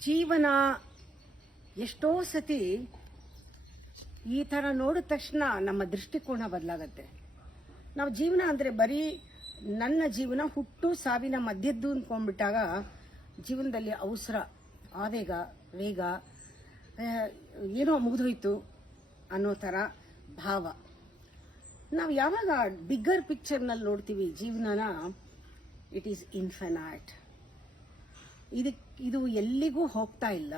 ಜೀವನ ಎಷ್ಟೋ ಸತಿ ಈ ಥರ ನೋಡಿದ ತಕ್ಷಣ ನಮ್ಮ ದೃಷ್ಟಿಕೋನ ಬದಲಾಗತ್ತೆ. ನಾವು ಜೀವನ ಅಂದರೆ ಬರೀ ನನ್ನ ಜೀವನ ಹುಟ್ಟು ಸಾವಿನ ಮಧ್ಯದ್ದು ಅಂದ್ಕೊಂಡ್ಬಿಟ್ಟಾಗ ಜೀವನದಲ್ಲಿ ಅವಸರ, ಆವೇಗ, ವೇಗ, ಏನೋ ಮುಗಿದೋಯ್ತು ಅನ್ನೋ ಥರ ಭಾವ. ನಾವು ಯಾವಾಗ ಬಿಗ್ಗರ್ ಪಿಕ್ಚರ್ನಲ್ಲಿ ನೋಡ್ತೀವಿ ಜೀವನನ, ಇಟ್ ಈಸ್ ಇನ್ಫಿನೈಟ್. ಇದು ಎಲ್ಲಿಗೂ ಹೋಗ್ತಾ ಇಲ್ಲ,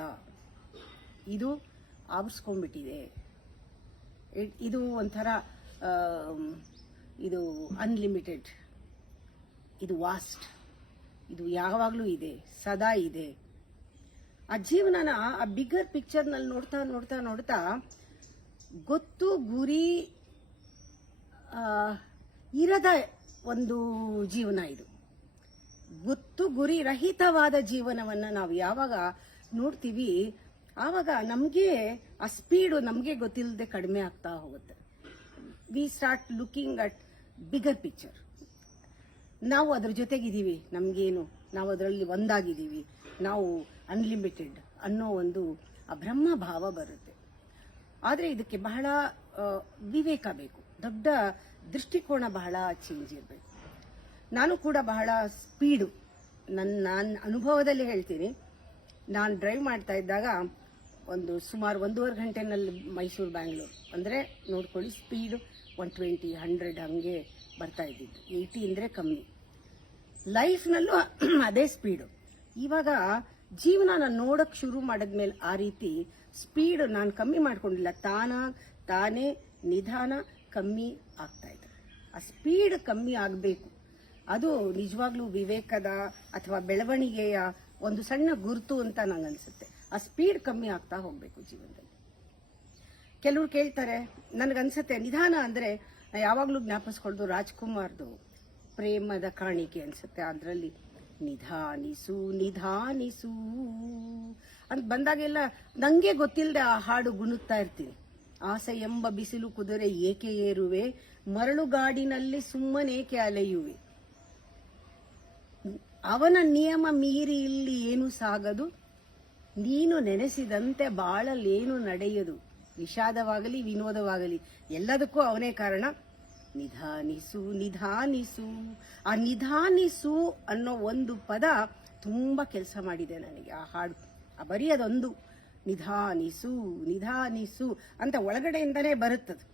ಇದು ಆವರಿಸ್ಕೊಂಡ್ಬಿಟ್ಟಿದೆ, ಇದು ಒಂಥರ ಇದು ಅನ್ಲಿಮಿಟೆಡ್, ಇದು ವಾಸ್ಟ್, ಇದು ಯಾವಾಗಲೂ ಇದೆ, ಸದಾ ಇದೆ. ಆ ಜೀವನನ ಆ ಬಿಗ್ಗರ್ ಪಿಕ್ಚರ್ನಲ್ಲಿ ನೋಡ್ತಾ ನೋಡ್ತಾ ನೋಡ್ತಾ ಗೊತ್ತು ಗುರಿ ಇರದ ಒಂದು ಜೀವನ ಇದು. ಗೊತ್ತು ಗುರಿ ರಹಿತವಾದ ಜೀವನವನ್ನು ನಾವು ಯಾವಾಗ ನೋಡ್ತೀವಿ ಆವಾಗ ನಮಗೆ ಆ ಸ್ಪೀಡು ನಮಗೆ ಗೊತ್ತಿಲ್ಲದೆ ಕಡಿಮೆ ಆಗ್ತಾ ಹೋಗುತ್ತೆ. We start looking at bigger picture. ನಾವು ಅದ್ರ ಜೊತೆಗಿದ್ದೀವಿ, ನಮಗೇನು, ನಾವು ಅದರಲ್ಲಿ ಒಂದಾಗಿದ್ದೀವಿ, ನಾವು ಅನ್ಲಿಮಿಟೆಡ್ ಅನ್ನೋ ಒಂದು ಆ ಬ್ರಹ್ಮ ಭಾವ ಬರುತ್ತೆ. ಆದರೆ ಇದಕ್ಕೆ ಬಹಳ ವಿವೇಕ ಬೇಕು, ದೊಡ್ಡ ದೃಷ್ಟಿಕೋನ ಬಹಳ ಚೇಂಜ್ ಇರಬೇಕು. ನಾನು ಕೂಡ ಬಹಳ ಸ್ಪೀಡು, ನನ್ನ ಅನುಭವದಲ್ಲಿ ಹೇಳ್ತೀನಿ. ನಾನು ಡ್ರೈವ್ ಮಾಡ್ತಾ ಇದ್ದಾಗ ಸುಮಾರು 1.5 ಗಂಟೆನಲ್ಲಿ ಮೈಸೂರು ಬ್ಯಾಂಗ್ಳೂರು ಅಂದರೆ ನೋಡ್ಕೊಳ್ಳಿ, ಸ್ಪೀಡು 120, 100 ಹಂಗೆ ಬರ್ತಾ ಇದ್ದಿದ್ದು. 80 ಅಂದರೆ ಕಮ್ಮಿ. ಲೈಫ್ನಲ್ಲೂ ಅದೇ ಸ್ಪೀಡು. ಇವಾಗ ಜೀವನ ನಾನು ನೋಡೋಕ್ಕೆ ಶುರು ಮಾಡಿದ್ಮೇಲೆ ಆ ರೀತಿ ಸ್ಪೀಡು ನಾನು ಕಮ್ಮಿ ಮಾಡ್ಕೊಂಡಿಲ್ಲ, ತಾನೇ ನಿಧಾನ ಕಮ್ಮಿ ಆಗ್ತಾ ಇದೆ. ಆ ಸ್ಪೀಡ್ ಕಮ್ಮಿ ಆಗಬೇಕು. ಅದು ನಿಜವಾಗ್ಲೂ ವಿವೇಕದ ಅಥವಾ ಬೆಳವಣಿಗೆಯ ಒಂದು ಸಣ್ಣ ಗುರುತು ಅಂತ ನನಗನ್ಸುತ್ತೆ. ಆ ಸ್ಪೀಡ್ ಕಮ್ಮಿ ಆಗ್ತಾ ಹೋಗಬೇಕು ಜೀವನದಲ್ಲಿ. ಕೆಲವ್ರು ಕೇಳ್ತಾರೆ, ನನಗನ್ಸುತ್ತೆ ನಿಧಾನ ಅಂದರೆ ಯಾವಾಗಲೂ ಜ್ಞಾಪಿಸ್ಕೊಳ್ದು ರಾಜ್ಕುಮಾರ್ದು ಪ್ರೇಮದ ಕಾಣಿಕೆ ಅನ್ಸುತ್ತೆ. ಅದರಲ್ಲಿ ನಿಧಾನಿಸು ನಿಧಾನಿಸು ಅಂತ ಬಂದಾಗೆಲ್ಲ ನನಗೆ ಗೊತ್ತಿಲ್ಲದೆ ಆ ಹಾಡು ಗುಣುತ್ತಾ ಇರ್ತೀನಿ. ಆಸೆ ಎಂಬ ಬಿಸಿಲು ಕುದುರೆ ಏಕೆ ಏರುವೆ, ಮರಳುಗಾಡಿನಲ್ಲಿ ಸುಮ್ಮನೇಕೆ ಅಲೆಯುವೆ, ಅವನ ನಿಯಮ ಮೀರಿ ಇಲ್ಲಿ ಏನು ಸಾಗದು, ನೀನು ನೆನೆಸಿದಂತೆ ಬಾಳಲೇನು ನಡೆಯದು, ವಿಷಾದವಾಗಲಿ ವಿನೋದವಾಗಲಿ ಎಲ್ಲದಕ್ಕೂ ಅವನೇ ಕಾರಣ. ನಿಧಾನಿಸು ನಿಧಾನಿಸು. ಆ ನಿಧಾನಿಸು ಅನ್ನೋ ಒಂದು ಪದ ತುಂಬ ಕೆಲಸ ಮಾಡಿದೆ ನನಗೆ. ಆ ಹಾಡು ಬರೀ ಅದೊಂದು ನಿಧಾನಿಸು ನಿಧಾನಿಸು ಅಂತ ಒಳಗಡೆಯಿಂದನೇ ಬರುತ್ತದು.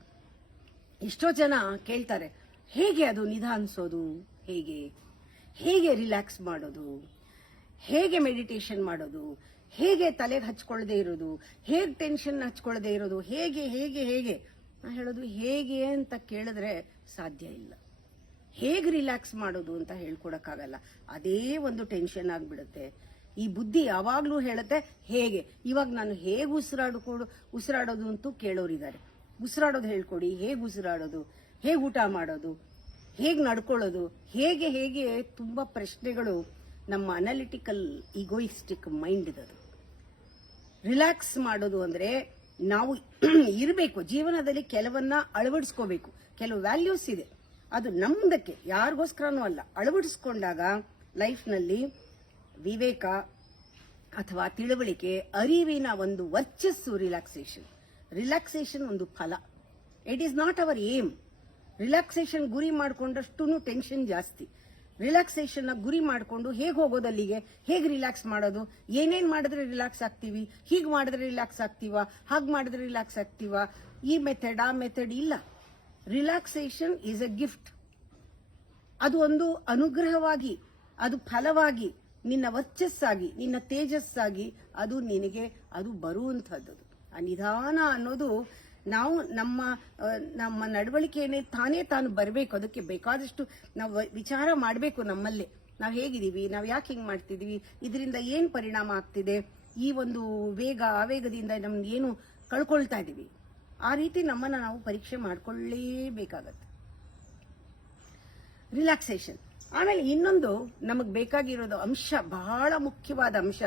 ಎಷ್ಟೋ ಜನ ಕೇಳ್ತಾರೆ, ಹೇಗೆ ಅದು ನಿಧಾನಿಸೋದು, ಹೇಗೆ ರಿಲ್ಯಾಕ್ಸ್ ಮಾಡೋದು, ಹೇಗೆ ಮೆಡಿಟೇಷನ್ ಮಾಡೋದು, ಹೇಗೆ ತಲೆಗೆ ಹಚ್ಕೊಳ್ಳದೆ ಇರೋದು, ಹೇಗೆ ಟೆನ್ಷನ್ ಹಚ್ಕೊಳ್ಳದೆ ಇರೋದು, ಹೇಗೆ ನಾ ಹೇಳೋದು, ಹೇಗೆ ಅಂತ ಕೇಳಿದ್ರೆ ಸಾಧ್ಯ ಇಲ್ಲ. ಹೇಗೆ ರಿಲ್ಯಾಕ್ಸ್ ಮಾಡೋದು ಅಂತ ಹೇಳ್ಕೊಡಕ್ಕಾಗಲ್ಲ. ಅದೇ ಒಂದು ಟೆನ್ಷನ್ ಆಗಿಬಿಡುತ್ತೆ. ಈ ಬುದ್ಧಿ ಯಾವಾಗಲೂ ಹೇಳುತ್ತೆ ಹೇಗೆ. ಇವಾಗ ನಾನು ಹೇಗೆ ಉಸಿರಾಡೋದು ಅಂತೂ ಕೇಳೋರಿದ್ದಾರೆ. ಉಸಿರಾಡೋದು ಹೇಳ್ಕೊಡಿ, ಹೇಗೆ ಉಸಿರಾಡೋದು, ಹೇಗೆ ಊಟ ಮಾಡೋದು, ಹೇಗೆ ನಡ್ಕೊಳ್ಳೋದು, ಹೇಗೆ ತುಂಬ ಪ್ರಶ್ನೆಗಳು ನಮ್ಮ ಅನಾಲಿಟಿಕಲ್ ಈಗೋಯಿಸ್ಟಿಕ್ ಮೈಂಡ್ ಇದ್ದದು. ರಿಲ್ಯಾಕ್ಸ್ ಮಾಡೋದು ಅಂದರೆ ನಾವು ಇರಬೇಕು ಜೀವನದಲ್ಲಿ, ಕೆಲವನ್ನ ಅಳವಡಿಸ್ಕೋಬೇಕು. ಕೆಲವು ವ್ಯಾಲ್ಯೂಸ್ ಇದೆ, ಅದು ನಮ್ಮದಕ್ಕೆ, ಯಾರಿಗೋಸ್ಕರನೂ ಅಲ್ಲ. ಅಳವಡಿಸ್ಕೊಂಡಾಗ ಲೈಫ್ನಲ್ಲಿ ವಿವೇಕ ಅಥವಾ ತಿಳುವಳಿಕೆ, ಅರಿವಿನ ಒಂದು ವರ್ಚಸ್ಸು ರಿಲ್ಯಾಕ್ಸೇಷನ್ ಒಂದು ಫಲ. It is not our aim. Relaxation ಗುರಿ ಮಾಡಿಕೊಂಡಷ್ಟು ಟೆನ್ಷನ್ ಜಾಸ್ತಿ. ರಿಲ್ಯಾಕ್ಸೇಷನ್ನ ಗುರಿ ಮಾಡಿಕೊಂಡು ಹೇಗೆ ಹೋಗೋದು ಅಲ್ಲಿಗೆ, ಹೇಗೆ ರಿಲ್ಯಾಕ್ಸ್ ಮಾಡೋದು, ಏನೇನು ಮಾಡಿದ್ರೆ ರಿಲ್ಯಾಕ್ಸ್ ಆಗ್ತೀವಿ, ಹೀಗೆ ಮಾಡಿದ್ರೆ ರಿಲ್ಯಾಕ್ಸ್ ಆಗ್ತೀವ, ಹಾಗೆ ಮಾಡಿದ್ರೆ ರಿಲ್ಯಾಕ್ಸ್ ಆಗ್ತೀವ, ಈ ಮೆಥಡ್ ಆ ಮೆಥಡ್ ಇಲ್ಲ. Relaxation is A gift. ಅದು ಒಂದು ಅನುಗ್ರಹವಾಗಿ, ಅದು ಫಲವಾಗಿ, ನಿನ್ನ ವರ್ಚಸ್ಸಾಗಿ, ನಿನ್ನ ತೇಜಸ್ಸಾಗಿ ಅದು ಬರುವಂಥದ್ದು. ಆ ನಿಧಾನ ಅನ್ನೋದು ನಾವು ನಮ್ಮ ನಡವಳಿಕೆಯನ್ನೇ ತಾನು ಬರಬೇಕು. ಅದಕ್ಕೆ ಬೇಕಾದಷ್ಟು ನಾವು ವಿಚಾರ ಮಾಡಬೇಕು ನಮ್ಮಲ್ಲೇ. ನಾವು ಹೇಗಿದ್ದೀವಿ, ನಾವು ಯಾಕೆ ಹಿಂಗೆ ಮಾಡ್ತಿದ್ದೀವಿ, ಇದರಿಂದ ಏನು ಪರಿಣಾಮ ಆಗ್ತಿದೆ, ಈ ಒಂದು ಆವೇಗದಿಂದ ನಮ್ಗೆ ಏನು ಕಳ್ಕೊಳ್ತಾ ಇದ್ದೀವಿ, ಆ ರೀತಿ ನಮ್ಮನ್ನು ನಾವು ಪರೀಕ್ಷೆ ಮಾಡ್ಕೊಳ್ಳೇಬೇಕಾಗತ್ತೆ. ರಿಲ್ಯಾಕ್ಸೇಷನ್. ಆಮೇಲೆ ಇನ್ನೊಂದು ನಮಗೆ ಬೇಕಾಗಿರೋದು ಅಂಶ, ಬಹಳ ಮುಖ್ಯವಾದ ಅಂಶ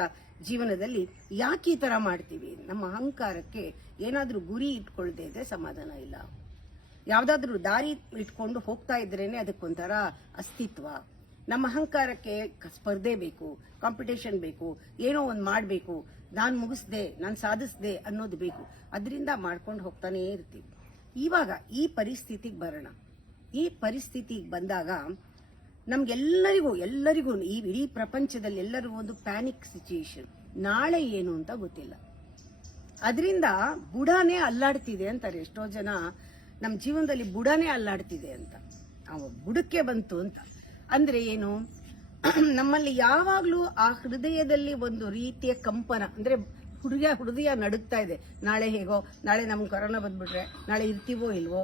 ಜೀವನದಲ್ಲಿ. ಯಾಕೆ ಈ ಥರ ಮಾಡ್ತೀವಿ, ನಮ್ಮ ಅಹಂಕಾರಕ್ಕೆ ಏನಾದರೂ ಗುರಿ ಇಟ್ಕೊಳ್ದೇ ಇದ್ರೆ ಸಮಾಧಾನ ಇಲ್ಲ. ಯಾವುದಾದ್ರೂ ದಾರಿ ಇಟ್ಕೊಂಡು ಹೋಗ್ತಾ ಇದ್ರೇನೆ ಅದಕ್ಕೊಂಥರ ಅಸ್ತಿತ್ವ. ನಮ್ಮ ಅಹಂಕಾರಕ್ಕೆ ಸ್ಪರ್ಧೆ ಬೇಕು, ಕಾಂಪಿಟೇಷನ್ ಬೇಕು, ಏನೋ ಒಂದು ಮಾಡಬೇಕು, ನಾನು ಮುಗಿಸ್ದೆ, ನಾನು ಸಾಧಿಸ್ದೆ ಅನ್ನೋದು ಬೇಕು. ಅದರಿಂದ ಮಾಡ್ಕೊಂಡು ಹೋಗ್ತಾನೇ ಇರ್ತೀವಿ. ಇವಾಗ ಈ ಪರಿಸ್ಥಿತಿಗೆ ಬರೋಣ. ಈ ಪರಿಸ್ಥಿತಿಗೆ ಬಂದಾಗ ಎಲ್ಲರಿಗೂ ಈ ಇಡೀ ಪ್ರಪಂಚದಲ್ಲಿ ಎಲ್ಲರಿಗೂ ಒಂದು ಪ್ಯಾನಿಕ್ ಸಿಚುಯೇಷನ್. ನಾಳೆ ಏನು ಅಂತ ಗೊತ್ತಿಲ್ಲ. ಅದರಿಂದ ಬುಡಾನೇ ಅಲ್ಲಾಡ್ತಿದೆ ಅಂತಾರೆ ಎಷ್ಟೋ ಜನ. ನಮ್ಮ ಜೀವನದಲ್ಲಿ ಬುಡಾನೇ ಅಲ್ಲಾಡ್ತಿದೆ ಅಂತ, ಬುಡಕ್ಕೆ ಬಂತು ಅಂತ. ಅಂದ್ರೆ ಏನು, ನಮ್ಮಲ್ಲಿ ಯಾವಾಗ್ಲೂ ಆ ಹೃದಯದಲ್ಲಿ ಒಂದು ರೀತಿಯ ಕಂಪನ, ಅಂದ್ರೆ ಹೃದಯ ನಡುಗ್ತಾ ಇದೆ. ನಾಳೆ ಹೇಗೋ, ನಾಳೆ ನಮ್ಗೆ ಕೊರೋನಾ ಬಂದ್ಬಿಟ್ರೆ ನಾಳೆ ಇರ್ತೀವೋ ಇಲ್ವೋ,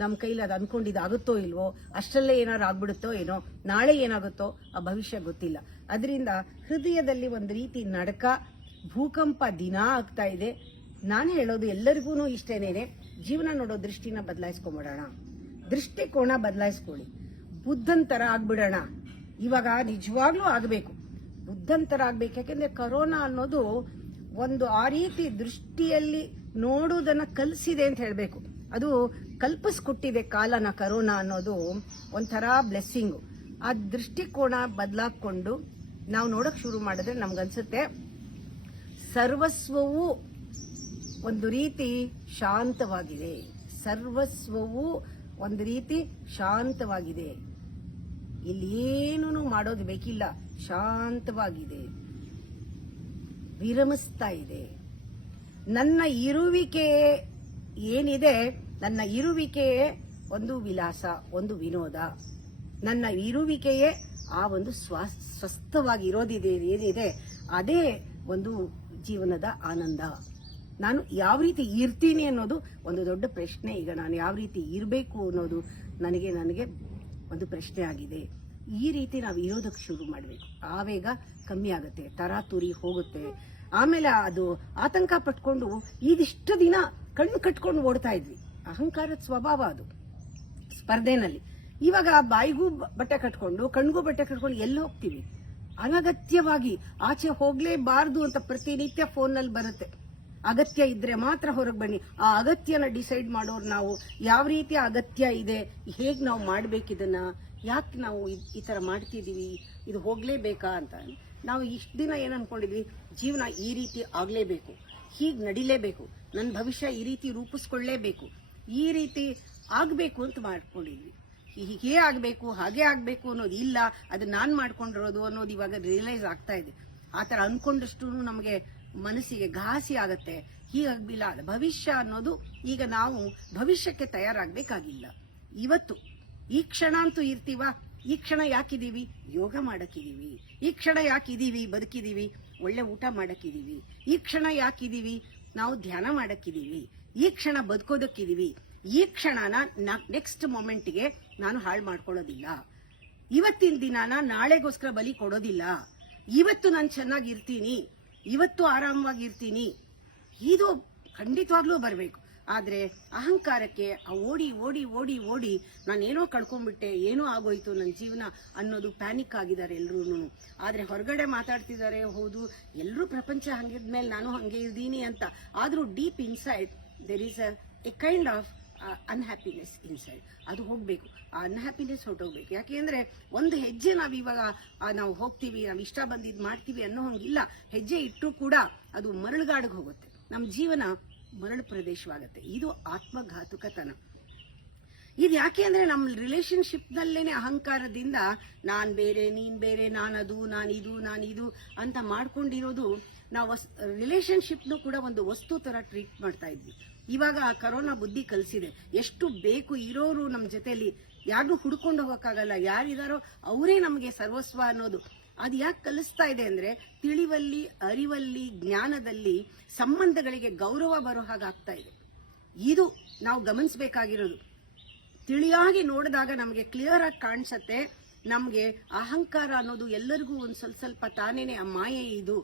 ನಮ್ಮ ಕೈಲಿ ಅದು ಅನ್ಕೊಂಡಿದ್ದು ಆಗುತ್ತೋ ಇಲ್ವೋ, ಅಷ್ಟರಲ್ಲೇ ಏನಾರು ಆಗ್ಬಿಡುತ್ತೋ ಏನೋ, ನಾಳೆ ಏನಾಗುತ್ತೋ ಆ ಭವಿಷ್ಯ ಗೊತ್ತಿಲ್ಲ. ಅದರಿಂದ ಹೃದಯದಲ್ಲಿ ಒಂದು ರೀತಿ ನಡಕ, ಭೂಕಂಪ ದಿನ ಆಗ್ತಾ ಇದೆ. ನಾನು ಹೇಳೋದು ಎಲ್ಲರಿಗೂ ಇಷ್ಟೇನೇನೆ, ಜೀವನ ನೋಡೋ ದೃಷ್ಟಿನ ಬದಲಾಯಿಸ್ಕೊಂಬಿಡೋಣ, ದೃಷ್ಟಿಕೋನ ಬದಲಾಯಿಸ್ಕೊಳ್ಳಿ, ಬುದ್ಧಂತರ ಆಗ್ಬಿಡೋಣ. ಇವಾಗ ನಿಜವಾಗ್ಲೂ ಆಗಬೇಕು, ಬುದ್ಧಂತರ ಆಗ್ಬೇಕು. ಯಾಕೆಂದ್ರೆ ಕೊರೋನಾ ಅನ್ನೋದು ಒಂದು ಆ ರೀತಿ ದೃಷ್ಟಿಯಲ್ಲಿ ನೋಡುವುದನ್ನ ಕಲಿಸಿದೆ ಅಂತ ಹೇಳ್ಬೇಕು. ಅದು ಕಲ್ಪಿಸ್ಕೊಟ್ಟಿದೆ ಕಾಲನ. ಕರೋನಾ ಅನ್ನೋದು ಒಂಥರ ಬ್ಲೆಸ್ಸಿಂಗು. ಆ ದೃಷ್ಟಿಕೋನ ಬದಲಾಕೊಂಡು ನಾವು ನೋಡಕ್ ಶುರು ಮಾಡಿದ್ರೆ ನಮ್ಗನ್ಸುತ್ತೆ ಸರ್ವಸ್ವವು ಒಂದು ರೀತಿ ಶಾಂತವಾಗಿದೆ, ಸರ್ವಸ್ವವು ಒಂದು ರೀತಿ ಶಾಂತವಾಗಿದೆ, ಇಲ್ಲಿ ಏನೂ ಮಾಡೋದು ಬೇಕಿಲ್ಲ, ಶಾಂತವಾಗಿದೆ, ವಿರಮಿಸ್ತಾ ಇದೆ. ನನ್ನ ಇರುವಿಕೆ ಏನಿದೆ, ನನ್ನ ಇರುವಿಕೆಯೇ ಒಂದು ವಿಲಾಸ, ಒಂದು ವಿನೋದ. ನನ್ನ ಇರುವಿಕೆಯೇ ಆ ಒಂದು ಸ್ವಸ್ಥವಾಗಿ ಇರೋದಿದೆ ಏನಿದೆ, ಅದೇ ಒಂದು ಜೀವನದ ಆನಂದ. ನಾನು ಯಾವ ರೀತಿ ಇರ್ತೀನಿ ಅನ್ನೋದು ಒಂದು ದೊಡ್ಡ ಪ್ರಶ್ನೆ. ಈಗ ನಾನು ಯಾವ ರೀತಿ ಇರಬೇಕು ಅನ್ನೋದು ನನಗೆ ಒಂದು ಪ್ರಶ್ನೆ ಆಗಿದೆ. ಈ ರೀತಿ ನಾವು ಇರೋದಕ್ಕೆ ಶುರು ಮಾಡಬೇಕು. ಆವೇಗ ಕಮ್ಮಿ ಆಗುತ್ತೆ, ತರಾತುರಿ ಹೋಗುತ್ತೆ. ಆಮೇಲೆ ಅದು ಆತಂಕ ಪಟ್ಕೊಂಡು ಇದಿಷ್ಟು ದಿನ ಕಣ್ಣು ಕಟ್ಕೊಂಡು ಓಡ್ತಾ ಇದ್ವಿ. ಅಹಂಕಾರದ ಸ್ವಭಾವ ಅದು ಸ್ಪರ್ಧೆನಲ್ಲಿ. ಇವಾಗ ಬಾಯಿಗೂ ಬಟ್ಟೆ ಕಟ್ಕೊಂಡು ಕಣ್ಗೂ ಬಟ್ಟೆ ಕಟ್ಕೊಂಡು ಎಲ್ಲಿ ಹೋಗ್ತೀವಿ? ಅನಗತ್ಯವಾಗಿ ಆಚೆ ಹೋಗ್ಲೇಬಾರ್ದು ಅಂತ ಪ್ರತಿನಿತ್ಯ ಫೋನ್ನಲ್ಲಿ ಬರುತ್ತೆ. ಅಗತ್ಯ ಇದ್ರೆ ಮಾತ್ರ ಹೊರಗೆ ಬನ್ನಿ. ಆ ಅಗತ್ಯನ ಡಿಸೈಡ್ ಮಾಡೋರು ನಾವು. ಯಾವ ರೀತಿಯ ಅಗತ್ಯ ಇದೆ, ಹೇಗೆ ನಾವು ಮಾಡ್ಬೇಕಿದನ್ನ, ಯಾಕೆ ನಾವು ಈ ತರ ಮಾಡ್ತಿದೀವಿ, ಇದು ಹೋಗ್ಲೇಬೇಕಾ ಅಂತ. ನಾವು ಇಷ್ಟು ದಿನ ಏನ್ ಅನ್ಕೊಂಡಿದ್ವಿ, ಜೀವನ ಈ ರೀತಿ ಆಗ್ಲೇಬೇಕು, ಹೀಗ್ ನಡಿಲೇಬೇಕು, ನನ್ನ ಭವಿಷ್ಯ ಈ ರೀತಿ ರೂಪಿಸ್ಕೊಳ್ಳೇಬೇಕು, ಈ ರೀತಿ ಆಗ್ಬೇಕು ಅಂತ ಮಾಡ್ಕೊಂಡಿದ್ವಿ. ಹೀಗೆ ಆಗ್ಬೇಕು, ಹಾಗೆ ಆಗ್ಬೇಕು ಅನ್ನೋದು ಇಲ್ಲ, ಅದು ನಾನ್ ಮಾಡ್ಕೊಂಡಿರೋದು ಅನ್ನೋದು ಇವಾಗ ರಿಯಲೈಸ್ ಆಗ್ತಾ ಇದೆ. ಆತರ ಅನ್ಕೊಂಡಷ್ಟು ನಮಗೆ ಮನಸ್ಸಿಗೆ ಘಾಸಿ ಆಗತ್ತೆ. ಹೀಗಾಗ್ಬಿಲ್ಲ. ಭವಿಷ್ಯ ಅನ್ನೋದು ಈಗ ನಾವು ಭವಿಷ್ಯಕ್ಕೆ ತಯಾರಾಗಬೇಕಾಗಿಲ್ಲ. ಇವತ್ತು ಈ ಕ್ಷಣ ಅಂತೂ ಇರ್ತೀವ. ಈ ಕ್ಷಣ ಯಾಕಿದೀವಿ? ಯೋಗ ಮಾಡಕ್ಕಿದೀವಿ. ಈ ಕ್ಷಣ ಯಾಕಿದೀವಿ? ಬದುಕಿದೀವಿ. ಒಳ್ಳೆ ಊಟ ಮಾಡಕ್ಕಿದೀವಿ. ಈ ಕ್ಷಣ ಯಾಕಿದೀವಿ? ನಾವು ಧ್ಯಾನ ಮಾಡಕ್ಕಿದೀವಿ. ಈ ಕ್ಷಣ ಬದುಕೋದಕ್ಕಿದೀವಿ. ಈ ಕ್ಷಣನ ನೆಕ್ಸ್ಟ್ ಮೊಮೆಂಟ್ಗೆ ನಾನು ಹಾಳು ಮಾಡ್ಕೊಳ್ಳೋದಿಲ್ಲ. ಇವತ್ತಿನ ದಿನಾನ ನಾಳೆಗೋಸ್ಕರ ಬಲಿ ಕೊಡೋದಿಲ್ಲ. ಇವತ್ತು ನಾನು ಚೆನ್ನಾಗಿರ್ತೀನಿ, ಇವತ್ತು ಆರಾಮವಾಗಿರ್ತೀನಿ. ಇದು ಖಂಡಿತವಾಗ್ಲೂ ಬರಬೇಕು. ಆದ್ರೆ ಅಹಂಕಾರಕ್ಕೆ ಓಡಿ ಓಡಿ ಓಡಿ ಓಡಿ ನಾನೇನೋ ಕಳ್ಕೊಂಡ್ಬಿಟ್ಟೆ, ಏನೋ ಆಗೋಯ್ತು ನನ್ನ ಜೀವನ ಅನ್ನೋದು ಪ್ಯಾನಿಕ್ ಆಗಿದ್ದಾರೆ ಎಲ್ರೂ. ಆದ್ರೆ ಹೊರಗಡೆ ಮಾತಾಡ್ತಿದ್ದಾರೆ, ಹೌದು ಎಲ್ಲರೂ ಪ್ರಪಂಚ ಹಂಗಿದ್ಮೇಲೆ ನಾನು ಹಂಗೆ ಇದ್ದೀನಿ ಅಂತ. ಆದ್ರೂ deep inside there is a kind of unhappiness inside. ಅದು ಹೋಗ್ಬೇಕು, ಆ ಅನ್ಹ್ಯಾಪಿನೆಸ್ ಹೊರಟೋಗ್ಬೇಕು. ಯಾಕೆಂದ್ರೆ ಒಂದು ಹೆಜ್ಜೆ ನಾವಿವಾಗ ನಾವು ಹೋಗ್ತೀವಿ, ನಾವು ಇಷ್ಟ ಬಂದಿದ್ ಮಾಡ್ತೀವಿ ಅನ್ನೋ ಹಂಗಿಲ್ಲ. ಹೆಜ್ಜೆ ಇಟ್ಟರು ಕೂಡ ಅದು ಮರಳುಗಾಡಿಗೆ ಹೋಗುತ್ತೆ. ನಮ್ಮ ಜೀವನ ಮರಳು ಪ್ರದೇಶವಾಗತ್ತೆ. ಇದು ಆತ್ಮಘಾತುಕತನ. ಇದು ಯಾಕೆ ಅಂದ್ರೆ ನಮ್ಮ ರಿಲೇಶನ್ಶಿಪ್ ನಲ್ಲೇನೆ ಅಹಂಕಾರದಿಂದ ನಾನ್ ಬೇರೆ, ನೀನ್ ಬೇರೆ, ನಾನದು, ನಾನಿದು ಅಂತ ಮಾಡ್ಕೊಂಡಿರೋದು. ನಾವು ರಿಲೇಶನ್ಶಿಪ್ನು ಕೂಡ ಒಂದು ವಸ್ತು ತರ ಟ್ರೀಟ್ ಮಾಡ್ತಾ ಇದ್ವಿ. ಇವಾಗ ಕರೋನಾ ಬುದ್ಧಿ ಕಲಿಸಿದೆ. ಎಷ್ಟು ಬೇಕು ಇರೋರು ನಮ್ಮ ಜೊತೆಲಿ, ಯಾರನ್ನೂ ಹುಡ್ಕೊಂಡು ಹೋಗಕ್ಕಾಗಲ್ಲ. ಯಾರಿದಾರೋ ಅವರೇ ನಮಗೆ ಸರ್ವಸ್ವ ಅನ್ನೋದು. ಅದು ಯಾಕೆ ಕಲಿಸ್ತಾ ಇದೆ ಅಂದ್ರೆ ತಿಳಿವಲ್ಲಿ, ಅರಿವಲ್ಲಿ, ಜ್ಞಾನದಲ್ಲಿ ಸಂಬಂಧಗಳಿಗೆ ಗೌರವ ಬರೋ ಹಾಗಾಗ್ತಾ ಇದೆ. ಇದು ನಾವು ಗಮನಿಸಬೇಕಾಗಿರೋದು. ತಿಳಿಯಾಗಿ ನೋಡಿದಾಗ ನಮಗೆ ಕ್ಲಿಯರ್ ಆಗಿ ಕಾಣಿಸತ್ತೆ. ನಮ್ಗೆ ಅಹಂಕಾರ ಅನ್ನೋದು ಎಲ್ಲರಿಗೂ ಒಂದ್ ಸ್ವಲ್ಪ ತಾನೇನೆ ಆ ಮಾಯೆ ಇದು,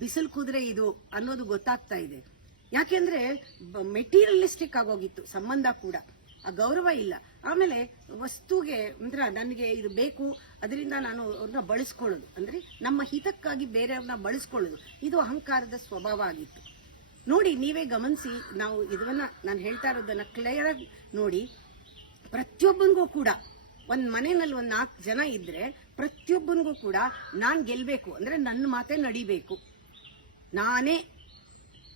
ಬಿಸಿಲು ಕುದುರೆ ಇದು ಅನ್ನೋದು ಗೊತ್ತಾಗ್ತಾ ಇದೆ. ಯಾಕೆಂದ್ರೆ ಮೆಟೀರಿಯಲಿಸ್ಟಿಕ್ ಆಗೋಗಿತ್ತು ಸಂಬಂಧ ಕೂಡ. ಆ ಗೌರವ ಇಲ್ಲ. ಆಮೇಲೆ ವಸ್ತುಗೆ ಅಂದ್ರೆ ನನಗೆ ಇದು ಬೇಕು, ಅದರಿಂದ ನಾನು ಅವ್ರನ್ನ ಬಳಸ್ಕೊಳ್ಳೋದು, ಅಂದ್ರೆ ನಮ್ಮ ಹಿತಕ್ಕಾಗಿ ಬೇರೆಯವ್ರನ್ನ ಬಳಸ್ಕೊಳ್ಳೋದು, ಇದು ಅಹಂಕಾರದ ಸ್ವಭಾವ ಆಗಿತ್ತು. ನೋಡಿ, ನೀವೇ ಗಮನಿಸಿ. ನಾವು ಇದನ್ನ ನಾನು ಹೇಳ್ತಾ ಇರೋದನ್ನ ಕ್ಲಿಯರ್ ಆಗಿ ನೋಡಿ. ಪ್ರತಿಯೊಬ್ಬನಿಗೂ ಕೂಡ ಒಂದ್ ಮನೆಯಲ್ಲಿ ಒಂದ್ 4 ಜನ ಇದ್ರೆ ಪ್ರತಿಯೊಬ್ಬನಿಗೂ ಕೂಡ ನಾನ್ ಗೆಲ್ಬೇಕು ಅಂದ್ರೆ ನನ್ನ ಮಾತೆ ನಡಿಬೇಕು, ನಾನೇ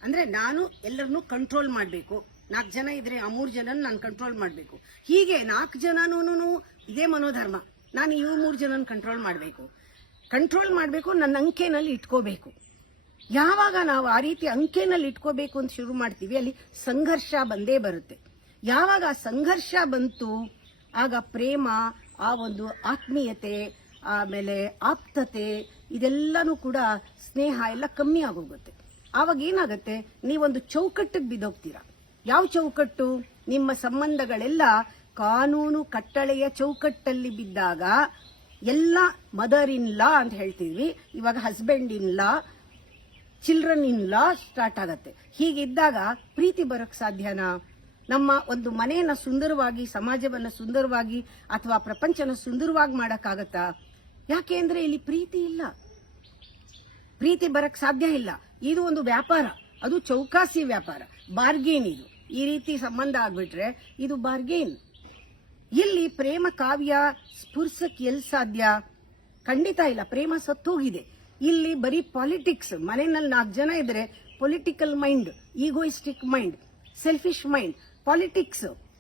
ಅಂದ್ರೆ ನಾನು ಎಲ್ಲರನ್ನೂ ಕಂಟ್ರೋಲ್ ಮಾಡಬೇಕು. 4 ಜನ ಇದ್ರೆ ಆ 3 ಜನ ನಾನು ಕಂಟ್ರೋಲ್ ಮಾಡಬೇಕು. ಹೀಗೆ 4 ಜನನೂ ಇದೇ ಮನೋಧರ್ಮ, ನಾನು ಇವು 3 ಜನನ ಕಂಟ್ರೋಲ್ ಮಾಡಬೇಕು, ನನ್ನ ಅಂಕೆನಲ್ಲಿ ಇಟ್ಕೋಬೇಕು. ಯಾವಾಗ ನಾವು ಆ ರೀತಿ ಅಂಕೆನಲ್ಲಿ ಇಟ್ಕೋಬೇಕು ಅಂತ ಶುರು ಮಾಡ್ತೀವಿ, ಅಲ್ಲಿ ಸಂಘರ್ಷ ಬಂದೇ ಬರುತ್ತೆ. ಯಾವಾಗ ಆ ಸಂಘರ್ಷ ಬಂತು, ಆಗ ಪ್ರೇಮ, ಆ ಒಂದು ಆತ್ಮೀಯತೆ, ಆಮೇಲೆ ಆಪ್ತತೆ, ಇದೆಲ್ಲನೂ ಕೂಡ ಸ್ನೇಹ ಎಲ್ಲ ಕಮ್ಮಿ ಆಗೋಗುತ್ತೆ. ಆವಾಗ ಏನಾಗುತ್ತೆ, ನೀವೊಂದು ಚೌಕಟ್ಟಿಗೆ ಬಿದ್ದೋಗ್ತೀರಾ. ಯಾವ ಚೌಕಟ್ಟು? ನಿಮ್ಮ ಸಂಬಂಧಗಳೆಲ್ಲ ಕಾನೂನು ಕಟ್ಟಳೆಯ ಚೌಕಟ್ಟಲ್ಲಿ ಬಿದ್ದಾಗ ಎಲ್ಲ ಮದರ್ ಇನ್ ಲಾ ಅಂತ ಹೇಳ್ತೀವಿ, ಇವಾಗ husband in law, children in law start ಆಗತ್ತೆ. ಹೀಗಿದ್ದಾಗ ಪ್ರೀತಿ ಬರಕ್ ಸಾಧ್ಯನಾ? ನಮ್ಮ ಒಂದು ಮನೆಯನ್ನ ಸುಂದರವಾಗಿ, ಸಮಾಜವನ್ನ ಸುಂದರವಾಗಿ ಅಥವಾ ಪ್ರಪಂಚನ ಸುಂದರವಾಗಿ ಮಾಡಕ್ಕಾಗತ್ತಾ? ಯಾಕೆ ಅಂದ್ರೆ ಇಲ್ಲಿ ಪ್ರೀತಿ ಇಲ್ಲ, ಪ್ರೀತಿ ಬರಕ್ ಸಾಧ್ಯ ಇಲ್ಲ. ಇದು ಒಂದು ವ್ಯಾಪಾರ, ಅದು ಚೌಕಾಸಿ ವ್ಯಾಪಾರ, ಬಾರ್ಗೇನ್. ಇದು ಈ ರೀತಿ ಸಂಬಂಧ ಆಗ್ಬಿಟ್ರೆ ಇದು ಬಾರ್ಗೇನ್. ಇಲ್ಲಿ ಪ್ರೇಮ ಕಾವ್ಯ ಸ್ಫುರ್ಸಕ್ ಎಲ್ ಸಾಧ್ಯ? ಖಂಡಿತ ಇಲ್ಲ, ಪ್ರೇಮ ಸತ್ತೋಗಿದೆ. ಇಲ್ಲಿ ಬರೀ ಪಾಲಿಟಿಕ್ಸ್. ಮನೆಯಲ್ಲಿ 4 ಜನ ಇದ್ರೆ political mind, egoistic mind, selfish mind.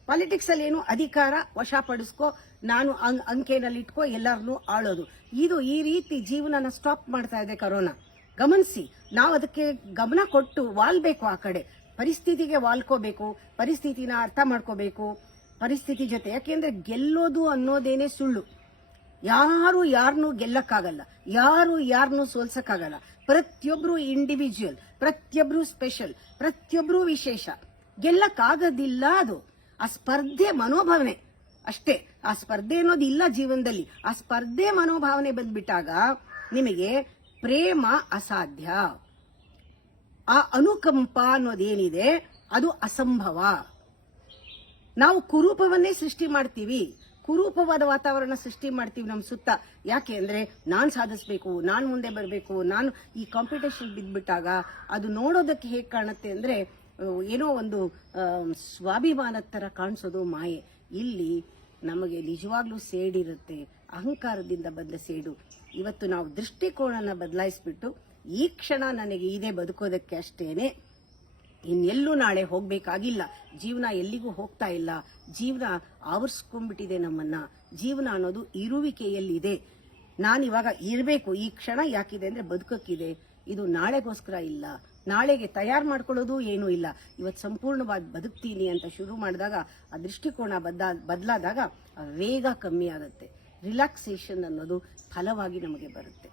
Politics ಅಲ್ಲಿ ಏನು? ಅಧಿಕಾರ ವಶಪಡಿಸ್ಕೋ, ನಾನು ಅಂಕೆನಲ್ಲಿ ಇಟ್ಕೋ, ಎಲ್ಲರನ್ನೂ ಆಳೋದು. ಇದು ಈ ರೀತಿ ಜೀವನನ ಸ್ಟಾಪ್ ಮಾಡ್ತಾ ಇದೆ ಕೊರೋನಾ. ಗಮನಿಸಿ, ನಾವು ಅದಕ್ಕೆ ಗಮನ ಕೊಟ್ಟು ವಾಲ್ಬೇಕು. ಆ ಕಡೆ ಪರಿಸ್ಥಿತಿಗೆ ವಾಲ್ಕೋಬೇಕು, ಪರಿಸ್ಥಿತಿನ ಅರ್ಥ ಮಾಡ್ಕೋಬೇಕು, ಪರಿಸ್ಥಿತಿ ಜೊತೆ. ಯಾಕೆಂದ್ರೆ ಗೆಲ್ಲೋದು ಅನ್ನೋದೇನೆ ಸುಳ್ಳು. ಯಾರು ಯಾರನ್ನೂ ಗೆಲ್ಲಕ್ಕಾಗಲ್ಲ, ಯಾರು ಯಾರನ್ನೂ ಸೋಲ್ಸಕ್ಕಾಗಲ್ಲ. ಪ್ರತಿಯೊಬ್ರು ಇಂಡಿವಿಜುವಲ್, ಪ್ರತಿಯೊಬ್ರು ಸ್ಪೆಷಲ್, ಪ್ರತಿಯೊಬ್ರು ವಿಶೇಷ. ಗೆಲ್ಲಕ್ಕಾಗೋದಿಲ್ಲ. ಅದು ಆ ಸ್ಪರ್ಧೆ ಮನೋಭಾವನೆ ಅಷ್ಟೇ. ಆ ಸ್ಪರ್ಧೆ ಅನ್ನೋದು ಇಲ್ಲ ಜೀವನದಲ್ಲಿ. ಆ ಸ್ಪರ್ಧೆ ಮನೋಭಾವನೆ ಬಂದ್ಬಿಟ್ಟಾಗ ನಿಮಗೆ ಪ್ರೇಮ ಅಸಾಧ್ಯ. ಆ ಅನುಕಂಪ ಅನ್ನೋದೇನಿದೆ ಅದು ಅಸಂಭವ. ನಾವು ಕುರೂಪವನ್ನೇ ಸೃಷ್ಟಿ ಮಾಡ್ತೀವಿ, ಕುರೂಪವಾದ ವಾತಾವರಣ ಸೃಷ್ಟಿ ಮಾಡ್ತೀವಿ ನಮ್ಮ ಸುತ್ತ. ಯಾಕೆ ಅಂದ್ರೆ ನಾನ್ ಸಾಧಿಸ್ಬೇಕು, ನಾನ್ ಮುಂದೆ ಬರಬೇಕು, ನಾನು ಈ ಕಾಂಪಿಟೇಷನ್ ಬಿದ್ಬಿಟ್ಟಾಗ ಅದು ನೋಡೋದಕ್ಕೆ ಹೇಗೆ ಕಾಣುತ್ತೆ ಅಂದ್ರೆ ಏನೋ ಒಂದು ಸ್ವಾಭಿಮಾನದ ತರ ಕಾಣಿಸೋದು ಮಾಯೆ. ಇಲ್ಲಿ ನಮಗೆ ನಿಜವಾಗ್ಲೂ ಸೇಡಿರುತ್ತೆ, ಅಹಂಕಾರದಿಂದ ಬಂದ ಸೇಡು. ಇವತ್ತು ನಾವು ದೃಷ್ಟಿಕೋನನ ಬದಲಾಯಿಸ್ಬಿಟ್ಟು ಈ ಕ್ಷಣ ನನಗೆ ಇದೆ ಬದುಕೋದಕ್ಕೆ ಅಷ್ಟೇನೆ, ಇನ್ನೆಲ್ಲೂ ನಾಳೆ ಹೋಗ್ಬೇಕಾಗಿಲ್ಲ. ಜೀವನ ಎಲ್ಲಿಗೂ ಹೋಗ್ತಾ ಇಲ್ಲ, ಜೀವನ ಆವರಿಸ್ಕೊಂಡ್ಬಿಟ್ಟಿದೆ ನಮ್ಮನ್ನ. ಜೀವನ ಅನ್ನೋದು ಇರುವಿಕೆಯಲ್ಲಿದೆ. ನಾನಿವಾಗ ಇರಬೇಕು. ಈ ಕ್ಷಣ ಯಾಕಿದೆ ಅಂದ್ರೆ ಬದುಕಕ್ಕಿದೆ. ಇದು ನಾಳೆಗೋಸ್ಕರ ಇಲ್ಲ, ನಾಳೆಗೆ ತಯಾರು ಮಾಡ್ಕೊಳ್ಳೋದು ಏನೂ ಇಲ್ಲ. ಇವತ್ತು ಸಂಪೂರ್ಣವಾಗಿ ಬದುಕ್ತೀನಿ ಅಂತ ಶುರು ಮಾಡಿದಾಗ ಆ ದೃಷ್ಟಿಕೋನ ಬದಲಾದಾಗ ವೇಗ ಕಮ್ಮಿ ಆಗುತ್ತೆ, ರಿಲ್ಯಾಕ್ಸೇಷನ್ ಅನ್ನೋದು ಫಲವಾಗಿ ನಮಗೆ ಬರುತ್ತೆ.